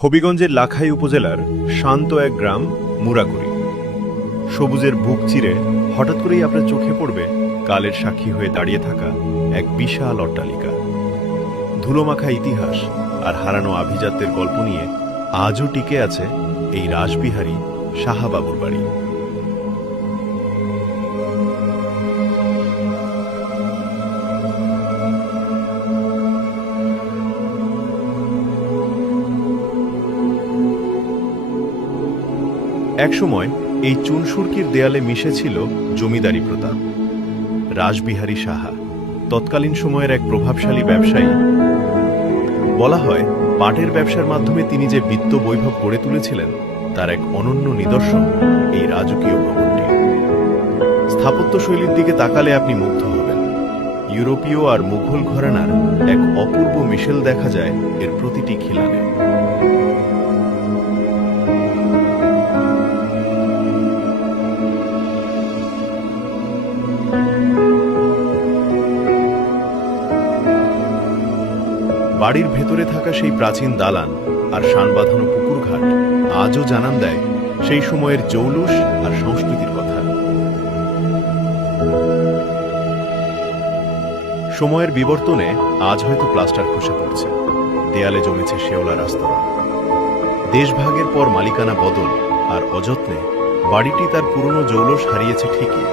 হবিগঞ্জের লাখাই উপজেলার শান্ত এক গ্রাম মুরাকুড়ি। সবুজের বুক চিরে হঠাৎ করেই আপনার চোখে পড়বে কালের সাক্ষী হয়ে দাঁড়িয়ে থাকা এক বিশাল অট্টালিকা। ধুলোমাখা ইতিহাস আর হারানো আভিজাত্যের গল্প নিয়ে আজও টিকে আছে এই রাসবিহারী সাহাবাবুর বাড়ি। একসময় এই চুনসুরকির দেয়ালে মিশেছিল জমিদারি প্রতাপ। রাসবিহারী সাহা তৎকালীন সময়ের এক প্রভাবশালী ব্যবসায়ী। বলা হয় পাটের ব্যবসার মাধ্যমে তিনি যে বিত্ত বৈভব গড়ে তুলেছিলেন তার এক অনন্য নিদর্শন এই রাজকীয় ভবনটি। স্থাপত্যশৈলীর দিকে তাকালে আপনি মুগ্ধ হবেন। ইউরোপীয় আর মুঘল ঘরানার এক অপূর্ব মিশেল দেখা যায় এর প্রতিটি খিলানে। বাড়ির ভেতরে থাকা সেই প্রাচীন দালান আর শান বাঁধানো পুকুরঘাট আজও জানান দেয় সেই সময়ের জৌলুস আর সংস্কৃতির কথা। সময়ের বিবর্তনে আজ হয়তো প্লাস্টার খসে পড়ছে, দেয়ালে জমেছে শেওলার আস্তরণ। দেশভাগের পর মালিকানা বদল আর অযত্নে বাড়িটি তার পুরনো জৌলুস হারিয়েছে ঠিকই,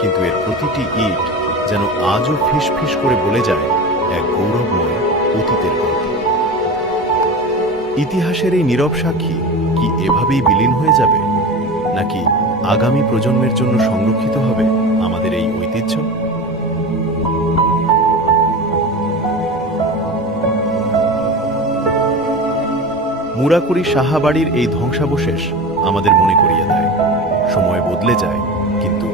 কিন্তু এর প্রতিটি ইট যেন আজও ফিস ফিস করে বলে যায় এক গৌরবময় অতীতের গল্প। ইতিহাসের এই নীরব সাক্ষী কি এভাবেই বিলীন হয়ে যাবে, নাকি আগামী প্রজন্মের জন্য সংরক্ষিত হবে আমাদের এই ঐতিহ্য? মুরাকুড়ি সাহাবাড়ির এই ধ্বংসাবশেষ আমাদের মনে করিয়ে দেয় সময় বদলে যায়, কিন্তু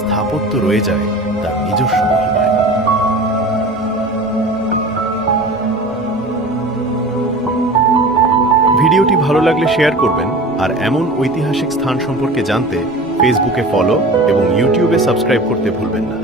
স্থাপত্য রয়ে যায় তার নিজস্ব মহিমায়। ভিডিওটি ভালো লাগলে শেয়ার করবেন, আর এমন ঐতিহাসিক স্থান সম্পর্কে জানতে ফেসবুকে ফলো এবং ইউটিউবে সাবস্ক্রাইব করতে ভুলবেন না।